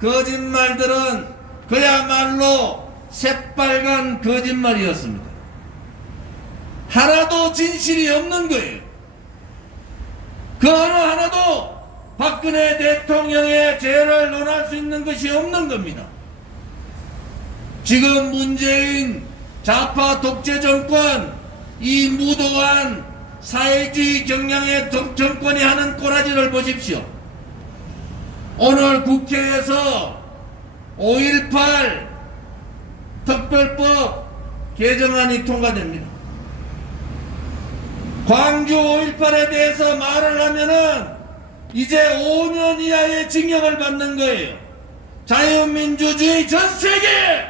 거짓말들은 그야말로 새빨간 거짓말이었습니다. 하나도 진실이 없는 거예요. 그 어느 하나도 박근혜 대통령의 죄를 논할 수 있는 것이 없는 겁니다. 지금 문재인 좌파 독재 정권, 이 무도한 사회주의 경향의 정권이 하는 꼬라지를 보십시오. 오늘 국회에서 5.18 특별법 개정안이 통과됩니다. 광주 5.18에 대해서 말을 하면은 이제 5년 이하의 징역을 받는 거예요. 자유민주주의, 전 세계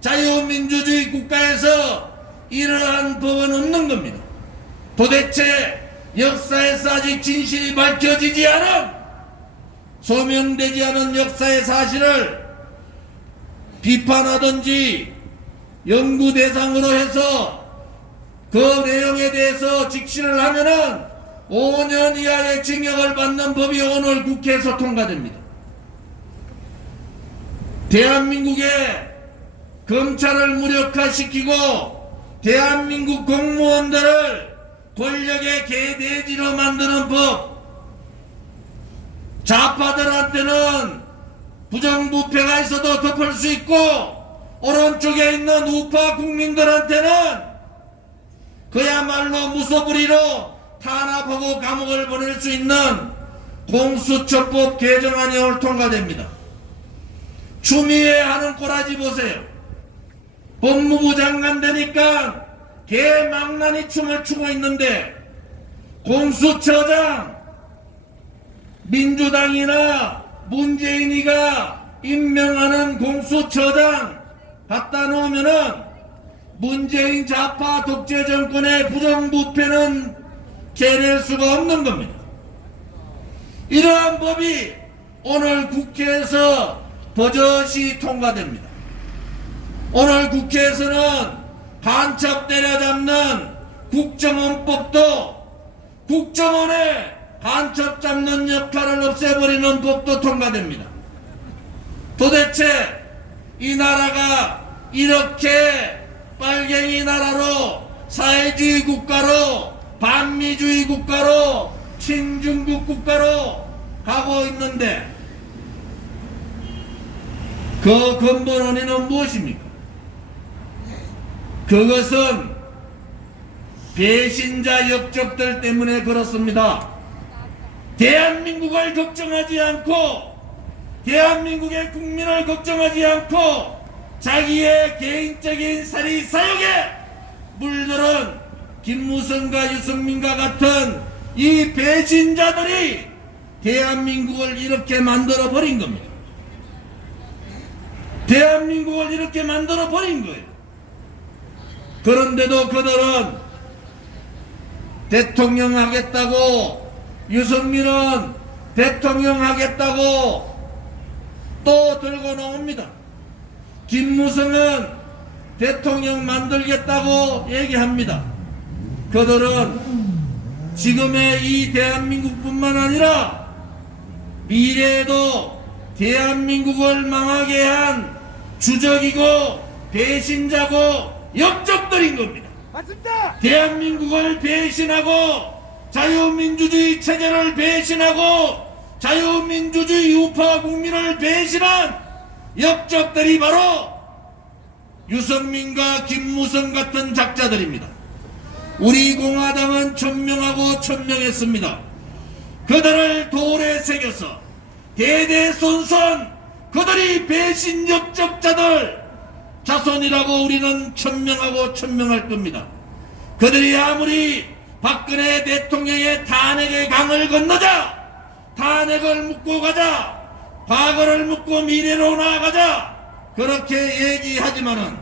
자유민주주의 국가에서 이러한 법은 없는 겁니다. 도대체 역사에서 아직 진실이 밝혀지지 않은, 소명되지 않은 역사의 사실을 비판하든지 연구 대상으로 해서 그 내용에 대해서 직시를 하면은 5년 이하의 징역을 받는 법이 오늘 국회에서 통과됩니다. 대한민국의 검찰을 무력화시키고 대한민국 공무원들을 권력의 개돼지로 만드는 법, 좌파들한테는 부정부패가 있어도 덮을 수 있고 오른쪽에 있는 우파 국민들한테는 그야말로 무소불위로 탄압하고 감옥을 보낼 수 있는 공수처법 개정안이 오늘 통과됩니다. 추미애 하는 꼬라지 보세요. 법무부 장관 되니까 개망나니 춤을 추고 있는데 공수처장 민주당이나 문재인이가 임명하는 공수처장 갖다 놓으면은 문재인 좌파 독재 정권의 부정부패는 개낼 수가 없는 겁니다. 이러한 법이 오늘 국회에서 버젓이 통과됩니다. 오늘 국회에서는 간첩 때려잡는 국정원법도, 국정원의 간첩 잡는 역할을 없애버리는 법도 통과됩니다. 도대체 이 나라가 이렇게 빨갱이 나라로, 사회주의 국가로, 반미주의 국가로, 친중국 국가로 가고 있는데 그 근본 원인은 무엇입니까? 그것은 배신자 역적들 때문에 그렇습니다. 대한민국을 걱정하지 않고, 대한민국의 국민을 걱정하지 않고 자기의 개인적인 사리사욕에 물들은 김무성과 유승민과 같은 이 배신자들이 대한민국을 이렇게 만들어 버린 겁니다. 대한민국을 이렇게 만들어 버린 거예요. 그런데도 그들은 대통령 하겠다고, 유승민은 대통령 하겠다고 또 들고 나옵니다. 김무성은 대통령 만들겠다고 얘기합니다. 그들은 지금의 이 대한민국뿐만 아니라 미래에도 대한민국을 망하게 한 주적이고 배신자고 역적들인 겁니다. 맞습니다. 대한민국을 배신하고 자유민주주의 체제를 배신하고 자유민주주의 우파 국민을 배신한 역적들이 바로 유승민과 김무성 같은 작자들입니다. 우리 공화당은 천명하고 천명했습니다. 그들을 돌에 새겨서 대대손손 그들이 배신 역적자들 자손이라고 우리는 천명하고 천명할 겁니다. 그들이 아무리 박근혜 대통령의 탄핵의 강을 건너자, 탄핵을 묻고 가자, 과거를 묻고 미래로 나아가자 그렇게 얘기하지만은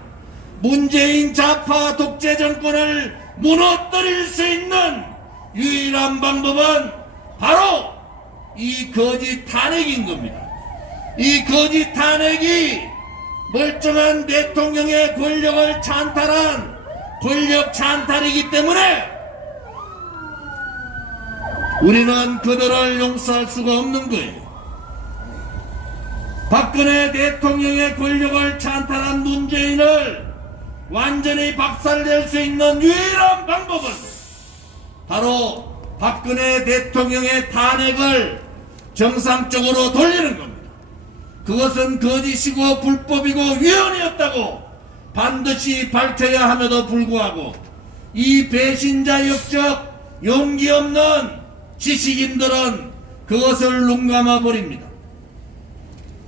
문재인 좌파 독재 정권을 무너뜨릴 수 있는 유일한 방법은 바로 이 거짓 탄핵인 겁니다. 이 거짓 탄핵이 멀쩡한 대통령의 권력을 찬탈한 권력 찬탈이기 때문에 우리는 그들을 용서할 수가 없는 거예요. 박근혜 대통령의 권력을 찬탈한 문재인을 완전히 박살낼 수 있는 유일한 방법은 바로 박근혜 대통령의 탄핵을 정상적으로 돌리는 겁니다. 그것은 거짓이고 불법이고 위헌이었다고 반드시 밝혀야 함에도 불구하고 이 배신자 역적 용기 없는 지식인들은 그것을 눈감아 버립니다.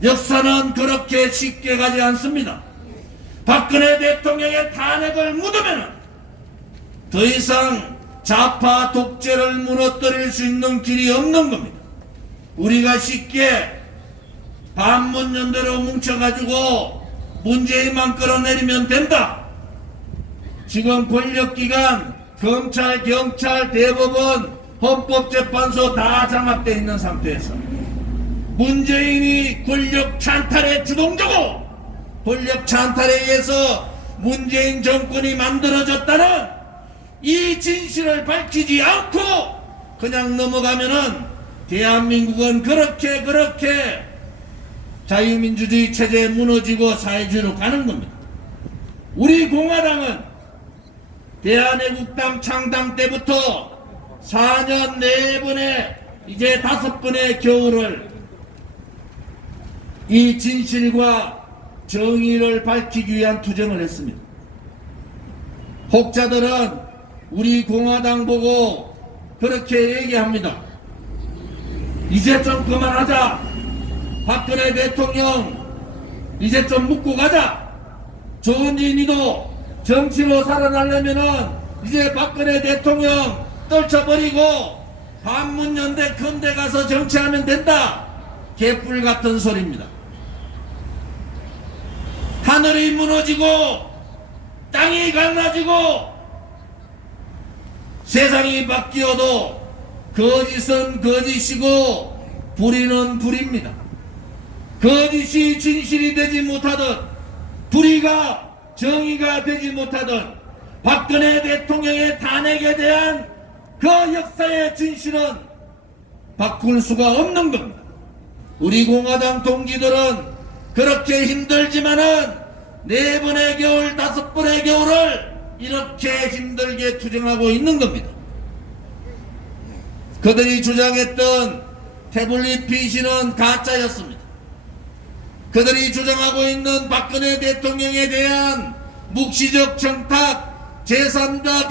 역사는 그렇게 쉽게 가지 않습니다. 박근혜 대통령의 탄핵을 묻으면 더 이상 좌파 독재를 무너뜨릴 수 있는 길이 없는 겁니다. 우리가 쉽게 반문연대로 뭉쳐가지고 문재인만 끌어내리면 된다. 지금 권력기관 검찰, 경찰, 대법원, 헌법재판소 다 장악되어 있는 상태에서 문재인이 권력 찬탈의 주동자고 권력 찬탈에 의해서 문재인 정권이 만들어졌다는 이 진실을 밝히지 않고 그냥 넘어가면은 대한민국은 그렇게 자유민주주의 체제에 무너지고 사회주의로 가는 겁니다. 우리 공화당은 대한애국당 창당 때부터 4년 4번의 이제 5번의 겨울을 이 진실과 정의를 밝히기 위한 투쟁을 했습니다. 혹자들은 우리 공화당 보고 그렇게 얘기합니다. 이제 좀 그만하자. 박근혜 대통령 이제 좀 묻고 가자. 조은진이도 정치로 살아나려면은 이제 박근혜 대통령 떨쳐버리고 반문연대 큰데 가서 정치하면 된다. 개뿔 같은 소리입니다. 하늘이 무너지고 땅이 갈라지고 세상이 바뀌어도 거짓은 거짓이고 불의는 불의입니다. 거짓이 진실이 되지 못하든 불의가 정의가 되지 못하든 박근혜 대통령의 탄핵에 대한 그 역사의 진실은 바꿀 수가 없는 겁니다. 우리 공화당 동지들은 그렇게 힘들지만은 4번의 겨울, 5번의 겨울을 이렇게 힘들게 투쟁하고 있는 겁니다. 그들이 주장했던 태블릿 PC는 가짜였습니다. 그들이 주장하고 있는 박근혜 대통령에 대한 묵시적 청탁, 제3자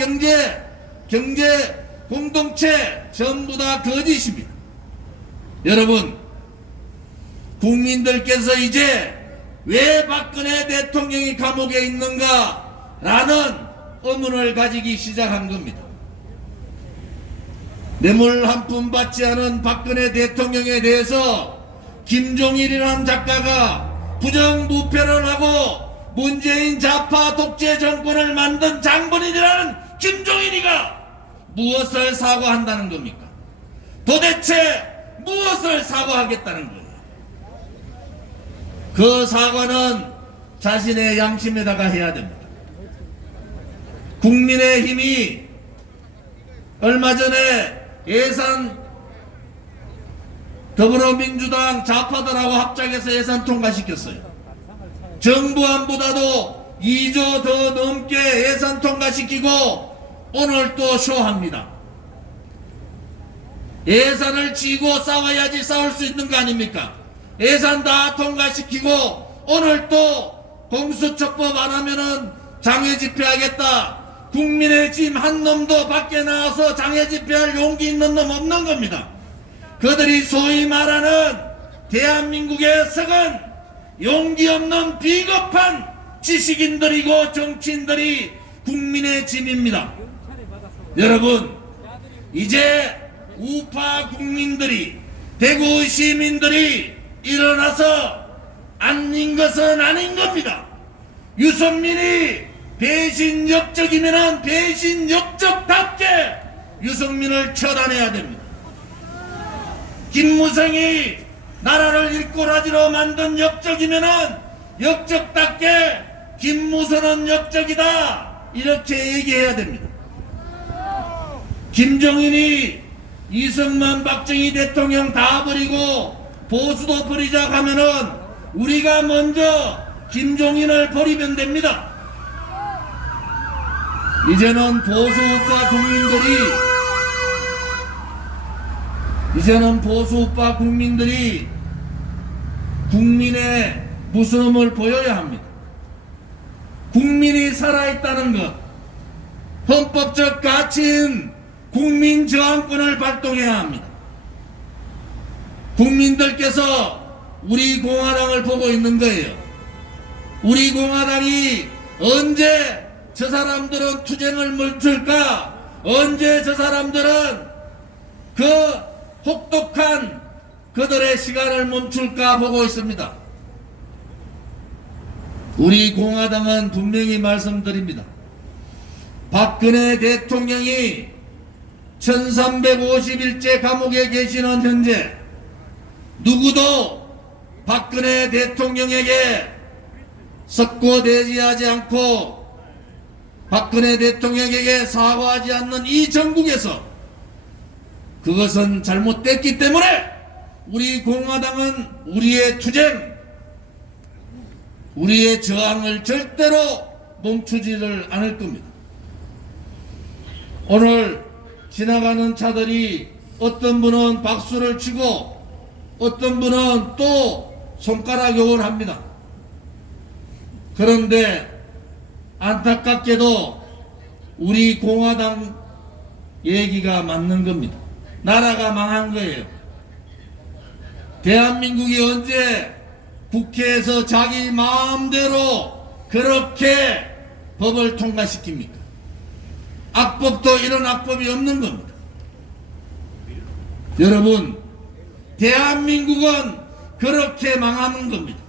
경제 공동체 전부 다 거짓입니다. 여러분, 국민들께서 이제 왜 박근혜 대통령이 감옥에 있는가 라는 의문을 가지기 시작한 겁니다. 뇌물 한 푼 받지 않은 박근혜 대통령에 대해서 김종일이라는 작가가 부정부패를 하고 문재인 좌파 독재 정권을 만든 장본인이라는 김종인이가 무엇을 사과한다는 겁니까? 도대체 무엇을 사과하겠다는 거예요? 그 사과는 자신의 양심에다가 해야 됩니다. 국민의힘이 얼마 전에 예산 더불어민주당 좌파들하고 합작해서 예산 통과시켰어요. 정부안보다도 2조 더 넘게 예산 통과시키고 오늘 또 쇼합니다. 예산을 지고 싸워야지 싸울 수 있는 거 아닙니까? 예산 다 통과시키고 오늘 또 공수처법 안 하면은 장외 집회하겠다. 국민의 짐 한 놈도 밖에 나와서 장외 집회할 용기 있는 놈 없는 겁니다. 그들이 소위 말하는 대한민국의 썩은 용기 없는 비겁한 지식인들이고 정치인들이 국민의 짐입니다. 여러분, 이제 우파 국민들이, 대구 시민들이 일어나서 아닌 것은 아닌 겁니다. 유승민이 배신 역적이면은 배신 역적답게 유승민을 처단해야 됩니다. 김무성이 나라를 일꼬라지로 만든 역적이면은 역적답게 김무성은 역적이다 이렇게 얘기해야 됩니다. 김정인이 이승만 박정희 대통령 다 버리고 보수도 버리자 하면은 우리가 먼저 김종인을 버리면 됩니다. 이제는 보수우파 국민들이 국민의 무서움을 보여야 합니다. 국민이 살아있다는 것, 헌법적 가치인 국민 저항권을 발동해야 합니다. 국민들께서 우리 공화당을 보고 있는 거예요. 우리 공화당이 언제 저 사람들은 투쟁을 멈출까? 언제 저 사람들은 그 혹독한 그들의 시간을 멈출까 보고 있습니다. 우리 공화당은 분명히 말씀드립니다. 박근혜 대통령이 1351째 감옥에 계시는 현재 누구도 박근혜 대통령에게 석고대지하지 않고 박근혜 대통령에게 사과하지 않는 이 정국에서 그것은 잘못됐기 때문에 우리 공화당은 우리의 투쟁, 우리의 저항을 절대로 멈추지를 않을 겁니다. 오늘 지나가는 차들이 어떤 분은 박수를 치고 어떤 분은 또 손가락 욕을 합니다. 그런데 안타깝게도 우리 공화당 얘기가 맞는 겁니다. 나라가 망한 거예요. 대한민국이 언제 국회에서 자기 마음대로 그렇게 법을 통과시킵니까? 악법도 이런 악법이 없는 겁니다. 여러분, 대한민국은 그렇게 망하는 겁니다.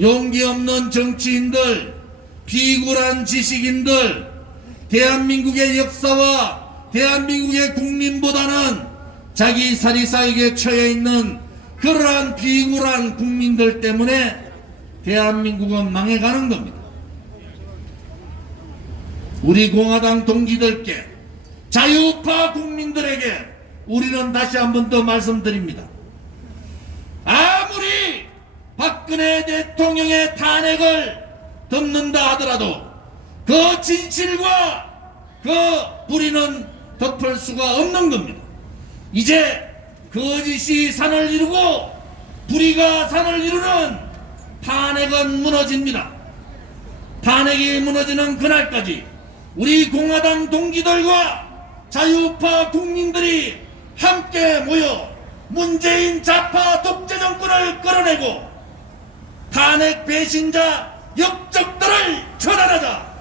용기 없는 정치인들, 비굴한 지식인들, 대한민국의 역사와 대한민국의 국민보다는 자기 사리사욕에 처해 있는 그러한 비굴한 국민들 때문에 대한민국은 망해가는 겁니다. 우리 공화당 동지들께, 자유파 국민들에게 우리는 다시 한 번 더 말씀드립니다. 아무리 박근혜 대통령의 탄핵을 덮는다 하더라도 그 진실과 그 불의는 덮을 수가 없는 겁니다. 이제 거짓이 산을 이루고 불의가 산을 이루는 탄핵은 무너집니다. 탄핵이 무너지는 그날까지 우리 공화당 동지들과 자유파 국민들이 함께 모여 문재인 좌파 독재 정권을 끌어내고 탄핵 배신자 역적들을 처단하자.